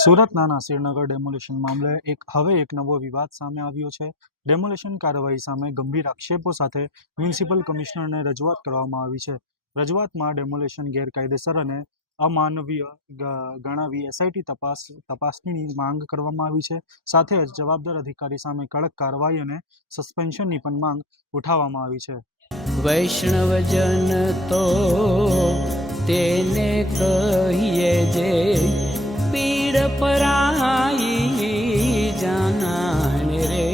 સુરતના નાસિરનગર ડેમોલિશન મામલે એક નવો વિવાદ સામે આવ્યો છે। ડેમોલિશન કાર્યવાહી સામે ગંભીર આક્ષેપો સાથે મ્યુનિસિપલ કમિશનરને રજૂઆત કરવામાં આવી છે। રજૂઆતમાં ડેમોલિશન ગેરકાયદેસર અને અમાનવીય ગણાવી એસઆઈટી તપાસની માંગ કરવામાં આવી છે। સાથે જ જવાબદાર અધિકારી સામે કડક કાર્યવાહી અને સસ્પેન્શનની પણ માંગ ઉઠાવવામાં આવી છે। વૈષ્ણવજન તો તેને કહીએ જે પીડ પરાઈ જાનાને રે।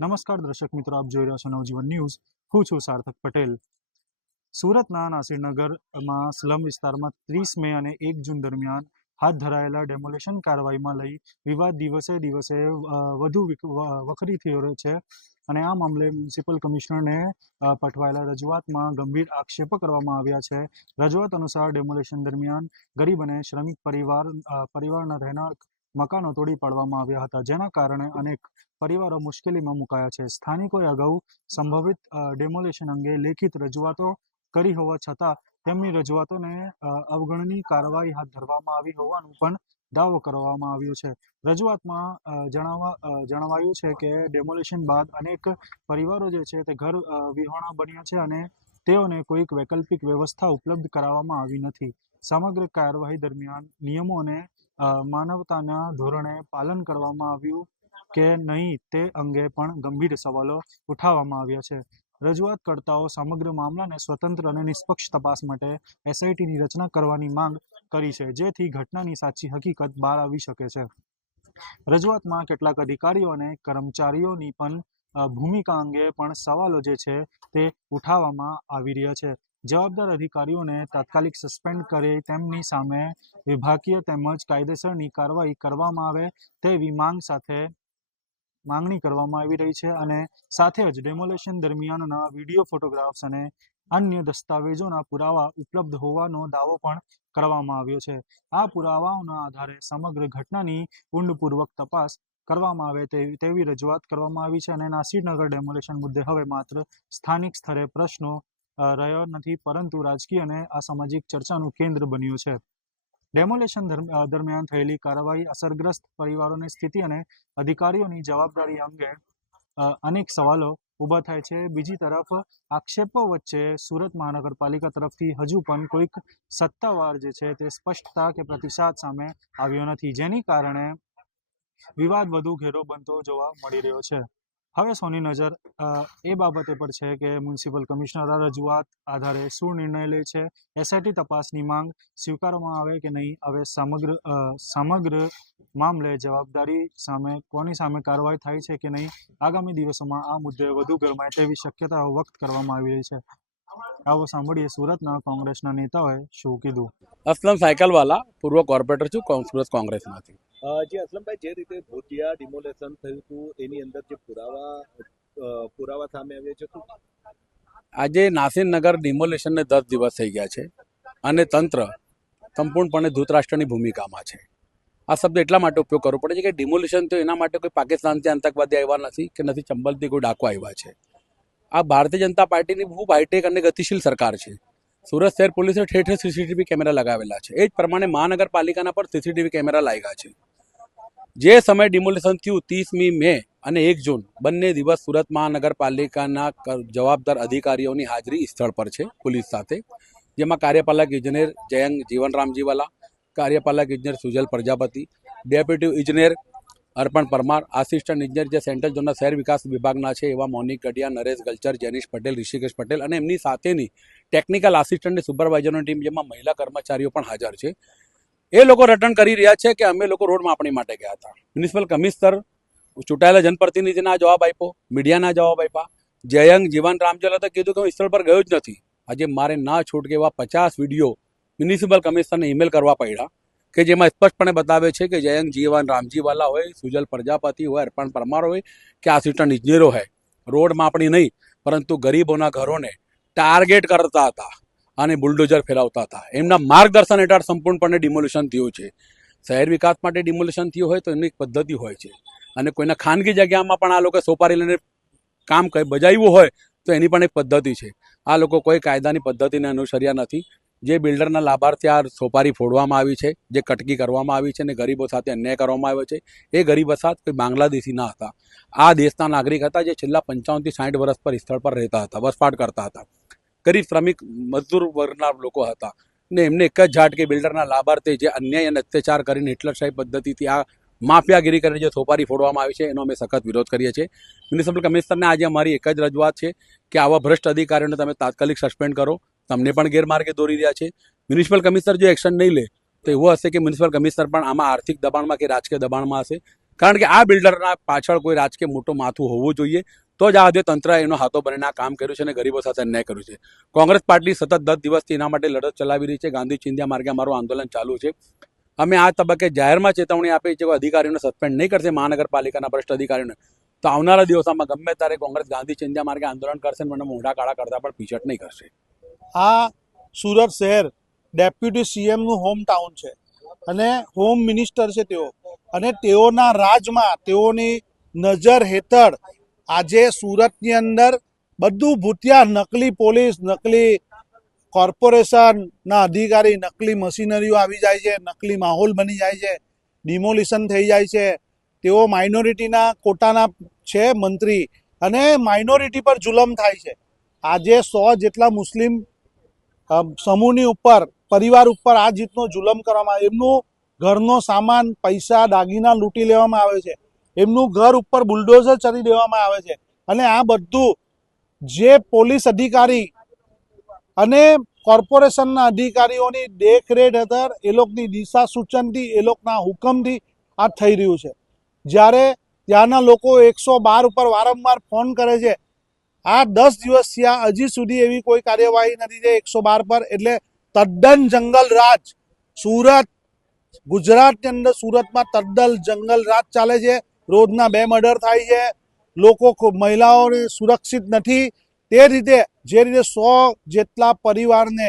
નમસ્કાર દર્શક મિત્રો, આપ જોઈ રહ્યા છો નવજીવન ન્યૂઝ। હું છું સાર્થક પટેલ। સુરતના નાસિરનગરમાં સ્લમ વિસ્તારમાં 30 મે અને 1 જૂન દરમિયાન હાથ ધરાયેલા ડેમોલિશન કાર્યવાહીમાં લઈ વિવાદ દિવસે દિવસે વધુ વકરી થયો છે અને આ મામલે મ્યુનિસિપલ કમિશનરને પઠવાયેલા રજૂઆતમાં ગંભીર આક્ષેપો કરવામાં આવ્યા છે। રજૂઆત અનુસાર ડેમોલિશન દરમિયાન ગરીબ અને શ્રમિક પરિવારના રહેણાંક મકાનો તોડી પાડવામાં આવ્યા હતા, જેના કારણે અનેક પરિવારો મુશ્કેલીમાં મુકાયા છે। સ્થાનિકોએ અગાઉ સંભવિત ડેમોલિશન અંગે લેખિત રજૂઆતો કરી હોવા છતાં તેમની રજૂઆતોને અવગણની કાર્યવાહી હાથ ધરવામાં આવી હોવાનું પણ દાવો કરવામાં આવ્યો છે। રજૂઆતમાં જણાવાયું છે કે ડેમોલિશન બાદ અનેક પરિવારો જે છે તે ઘર વિહોણા બન્યા છે અને તેઓને કોઈક વૈકલ્પિક વ્યવસ્થા ઉપલબ્ધ કરાવવામાં આવી નથી। સમગ્ર કાર્યવાહી દરમિયાન નિયમો અને માનવતાના ધોરણે પાલન કરવામાં આવ્યું કે નહીં તે અંગે પણ ગંભીર સવાલો ઉઠાવવામાં આવ્યા છે। રજૂઆતકર્તાઓ સમગ્ર મામલાને સ્વતંત્ર અને નિષ્પક્ષ તપાસ માટે એસઆઈટીની રચના કરવાની માંગ કરી છે, જેથી ઘટનાની સાચી હકીકત બહાર આવી શકે છે। રજૂઆતમાં કેટલાક અધિકારીઓ અને કર્મચારીઓની પણ ભૂમિકા અંગે પણ સવાલો જે છે તે ઉઠાવવામાં આવી રહ્યા છે। જવાબદાર અધિકારીઓને તાત્કાલિક સસ્પેન્ડ કરી તેમની સામે વિભાગીય તેમજ કાયદેસરની કાર્યવાહી કરવામાં આવે તેવી માંગણી કરવામાં આવી રહી છે અને સાથે જ ડેમોલિશન દરમિયાનના વિડીયો, ફોટોગ્રાફ્સ અને અન્ય દસ્તાવેજોના પુરાવા ઉપલબ્ધ હોવાનો દાવો પણ કરવામાં આવ્યો છે। આ પુરાવાઓના આધારે સમગ્ર ઘટનાની ઊંડાણપૂર્વક તપાસ કરવામાં આવે તેવી રજૂઆત કરવામાં આવી છે અને નાસિરનગર ડેમોલિશન મુદ્દે હવે માત્ર સ્થાનિક સ્તરે પ્રશ્નો રહ્યો નથી, પરંતુ રાજકીય અને અસામાજિક ચર્ચાનું કેન્દ્ર બન્યું છે। ડેમોલિશન દરમિયાન થયેલી કાર્યવાહી, અસરગ્રસ્ત પરિવારોની સ્થિતિ અને અધિકારીઓની જવાબદારી અંગે અનેક સવાલો ઊભા થાય છે। બીજી તરફ આક્ષેપો વચ્ચે સુરત મહાનગરપાલિકા તરફથી હજુ પણ કોઈક સત્તાવાર જે છે તે સ્પષ્ટતા કે પ્રતિસાદ સામે આવ્યો નથી, જેની કારણે વિવાદ વધુ ઘેરો બનતો જોવા મળી રહ્યો છે। હવે સૌની નજર એ બાબતે પર છે કે મ્યુનિસિપલ કમિશનર આ રજૂઆત આધારે શું નિર્ણય લે છે। એસઆઈટી તપાસની માંગ સ્વીકારવામાં આવે કે નહીં? હવે સમગ્ર મામલે જવાબદારી સામે કોની સામે કાર્યવાહી થાય છે કે નહીં? આગામી દિવસોમાં આ મુદ્દે વધુ ગરમાય તેવી શક્યતાઓ વ્યક્ત કરવામાં આવી રહી છે। આવો સાંભળીએ સુરતના કોંગ્રેસના નેતાઓએ શું કીધું। असलम साइकिलवाला पूर्व कॉर्पोरेटर છું સુરત કોંગ્રેસમાંથી। જે અસલમભાઈ, જે રીતે ભૂતિયા ડિમોલેશન થયું હતું એની અંદર જે પુરાવા સામે આવ્યા છે, શું આજે નાસિરનગર ડિમોલેશનને 10 દિવસ થઈ ગયા છે અને તંત્ર સંપૂર્ણપણે ધૃતરાષ્ટ્રની ભૂમિકામાં છે। આ શબ્દ એટલા માટે ઉપયોગ કરવો પડે છે કે ડિમોલેશન તો એના માટે કોઈ પાકિસ્તાનથી આતંકવાદી આવ્યા નથી કે નથી ચંબલથી કોઈ ડાકુ આવ્યા છે। આ ભારતીય જનતા પાર્ટીની ખૂબ હાઈટેક અને ગતિશીલ સરકાર છે। સુરત શહેર પોલીસે ઠેર ઠેર સીસીટીવી કેમેરા લગાવેલા છે। એ જ પ્રમાણે મહાનગરપાલિકાના પર સીસીટીવી કેમેરા લાગ્યા છે। જે સમયે ડિમોલેશન થયું 30મી મે અને 1 જૂન બંને દિવસ સુરત મહાનગરપાલિકાના જવાબદાર અધિકારીઓની હાજરી સ્થળ પર છે પોલીસ સાથે, જેમાં કાર્યપાલક ઇજનેર જયંગ જીવન રામજીવાલા, કાર્યપાલક ઇજનેર સુજલ પ્રજાપતિ, ડેપ્યુટી ઇજનેર અર્પણ પરમાર, આસિસ્ટન્ટ ઇજનેર જે સેન્ટ્રલ ઝોનના શહેર વિકાસ વિભાગના છે એવા મોનિક ગઢિયા, નરેશ ગલચર, જેનિશ પટેલ, ઋષિકેશ પટેલ અને એમની સાથેની ટેકનિકલ આસિસ્ટન્ટ અને સુપરવાઇઝરની ટીમ, જેમાં મહિલા કર્મચારીઓ પણ હાજર છે। એ લોકો રટણ કરી રહ્યા છે કે અમે લોકો રોડ માપણી માટે ગયા હતા। મ્યુનિસિપલ કમિશનર ચૂંટાયેલા જનપ્રતિનિધિના જવાબ આપ્યો, મીડિયાના જવાબ આપ્યા। જયંગ જીવન રામજીવાલા તો કીધું કે હું સ્થળ પર ગયો જ નથી। આજે મારે ના છૂટકે એવા 50 વિડીયો મ્યુનિસિપલ કમિશનરને ઈમેલ કરવા પડ્યા કે જેમાં સ્પષ્ટપણે બતાવે છે કે જયંગ જીવન રામજીવાલા હોય, સુજલ પ્રજાપતિ હોય, અર્પણ પરમાર હોય કે આસિસ્ટન્ટ ઇજનેરો હોય, રોડ માપણી નહીં પરંતુ ગરીબોના ઘરોને ટાર્ગેટ કરતા હતા અને બુલડોઝર ફેરવતા હતા। એમના માર્ગદર્શન હેઠળ સંપૂર્ણપણે ડિમોલિશન થયું છે। શહેર વિકાસ માટે ડિમોલિશન થયું હોય તો એની એક પદ્ધતિ હોય છે અને કોઈના ખાનગી જગ્યામાં પણ આ લોકો સોપારી લઈને કામ બજાવ્યું હોય તો એની પણ એક પદ્ધતિ છે। આ લોકો કોઈ કાયદાની પદ્ધતિને અનુસર્યા નથી। જે બિલ્ડરના લાભાર્થી આ સોપારી ફોડવામાં આવી છે, જે કટકી કરવામાં આવી છે અને ગરીબો સાથે અન્યાય કરવામાં આવ્યો છે, એ ગરીબ વસાહત કોઈ બાંગ્લાદેશી ના હતા. આ દેશના નાગરિક હતા જે છેલ્લા 55 થી 60 વર્ષ પર સ્થળ પર રહેતા હતા, વસવાટ કરતા હતા. ગરીબ શ્રમિક મજદૂર વર્ગના લોકો હતા ને એમને એક જ ઝાટકે બિલ્ડરના લાભાર્થે જે અન્યાય અને અત્યાચાર કરીને હિટલરશાહી પદ્ધતિથી આ માફિયાગીરી કરીને જે સોપારી ફોડવામાં આવી છે એનો અમે સખત વિરોધ કરીએ છીએ. મ્યુનિસિપલ કમિશનરને આજે અમારી એક જ રજૂઆત છે કે આવા ભ્રષ્ટ અધિકારીઓને તમે તાત્કાલિક સસ્પેન્ડ કરો. તમને પણ ગેરમાર્ગે દોરી રહ્યા છે. મ્યુનિસિપલ કમિશનર જો એક્શન નહીં લે તો એવું હશે કે મ્યુનિસિપલ કમિશનર પણ આમાં આર્થિક દબાણમાં કે રાજકીય દબાણમાં હશે. કારણ કે આ બિલ્ડરના પાછળ કોઈ રાજકીય મોટું માથું હોવું જોઈએ, તો જ આ તંત્ર એનો હાથો બનીને આ કામ કર્યું છે અને ગરીબો સાથે અન્યાય કર્યું છે. કોંગ્રેસ પાર્ટી સતત 10 દિવસથી એના માટે લડત ચલાવી રહી છે. ગાંધી ચિંધ્યા માર્ગે અમારું આંદોલન ચાલુ છે. અમે આ તબક્કે જાહેરમાં ચેતવણી આપી છે કે અધિકારીઓને સસ્પેન્ડ નહીં કરશે, મહાનગરપાલિકાના ભ્રષ્ટ અધિકારીઓને, તો આવનારા દિવસોમાં ગમે ત્યારે કોંગ્રેસ ગાંધી ચિંધ્યા માર્ગે આંદોલન કરશે અને મોઢા કાળા કરતા પણ પીછટ નહીં કરશે. આ સુરત શહેર ડેપ્યુટી સીએમનું હોમ ટાઉન છે અને હોમ મિનિસ્ટર છે તેઓ, અને તેઓના રાજમાં તેઓની નજર હેઠળ આજે સુરતની અંદર બધું ભૂતિયા, નકલી પોલીસ, નકલી કોર્પોરેશનના અધિકારી, નકલી મશીનરીઓ આવી જાય છે, નકલી માહોલ બની જાય છે, ડિમોલિશન થઈ જાય છે. તેઓ માઇનોરિટીના કોટાના છે મંત્રી અને માઇનોરિટી પર જુલમ થાય છે. આજે 100 જેટલા મુસ્લિમ સમૂહની ઉપર, પરિવાર ઉપર આ રીતનો જુલમ કરવામાં આવે. એમનું ઘરનો સામાન, પૈસા, દાગીના લૂંટી લેવામાં આવે છે. એમનું ઘર ઉપર બુલડોઝર ચડી દેવામાં આવે છે. અને આ બધું જે પોલીસ અધિકારી અને કોર્પોરેશનના અધિકારીઓની દેખરેખ હેઠળ, એ લોકોની દિશા સૂચનથી, એ લોકોના હુકમથી આ થઈ રહ્યું છે. જ્યારે ત્યાંના લોકો 112 ઉપર વારંવાર ફોન કરે છે. આ 10 દિવસ થયા, હજી સુધી એવી કોઈ કાર્યવાહી નથી થઈ 112 પર. એટલે તદ્દન જંગલ રાજ સુરત, ગુજરાતની અંદર, સુરતમાં તદ્દન જંગલ રાજ ચાલે છે. રોજના 2 મર્ડર થાય છે. લોકો, મહિલાઓને સુરક્ષિત નથી. તે રીતે જે રીતે 100 જેટલા પરિવારને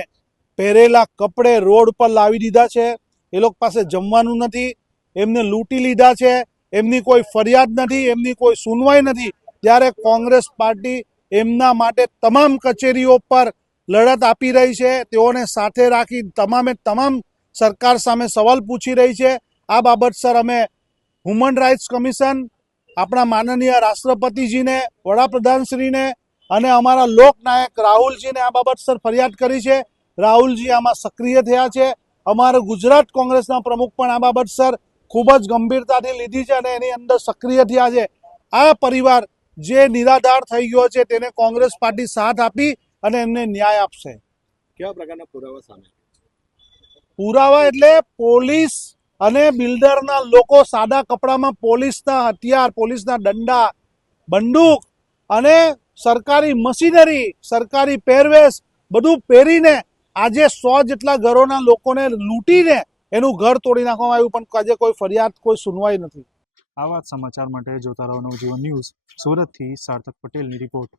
પહેરેલા કપડે રોડ પર લાવી દીધા છે, એ લોકો પાસે જમવાનું નથી, એમને લૂંટી લીધા છે, એમની કોઈ ફરિયાદ નથી, એમની કોઈ સુનવાઈ નથી, ત્યારે કોંગ્રેસ પાર્ટી એમના માટે તમામ કચેરીઓ પર લડત આપી રહી છે. તેઓને સાથે રાખી તમામ સરકાર સામે સવાલ પૂછી રહી છે. આ બાબતસર અમે હ્યુમન રાઇટ્સ કમિશન, આપણા માનનીય રાષ્ટ્રપતિજીને, વડાપ્રધાનશ્રીને અને અમારા લોકનાયક રાહુલજીને આ બાબતસર ફરિયાદ કરી છે. રાહુલજી આમાં સક્રિય થયા છે. અમારા ગુજરાત કોંગ્રેસના પ્રમુખ પણ આ બાબતસર ખૂબ જ ગંભીરતાથી લીધી છે અને એની અંદર સક્રિય થયા છે. આ પરિવાર જે નિરાધાર થઈ ગયો છે તેને કોંગ્રેસ પાર્ટી સાથ આપી અને એમને ન્યાય આપશે. કેવા પ્રકારના પુરાવા સામે? પુરાવા એટલે પોલીસ અને બિલ્ડરના લોકો સાદા કપડામાં પોલીસના હથિયાર, પોલીસના દંડા, બંદૂક અને સરકારી મશીનરી, સરકારી પહેરવેશ બધું પહેરીને આજે 100 જેટલા ઘરોના લોકોને લૂંટીને એનું ઘર તોડી નાખવામાં આવ્યું, પણ આજે કોઈ ફરિયાદ, કોઈ સુનવાઈ નથી. આવા જ સમાચાર માટે જોતા રહો નવજીવન ન્યૂઝ. સુરતથી સાર્થક પટેલની રિપોર્ટ.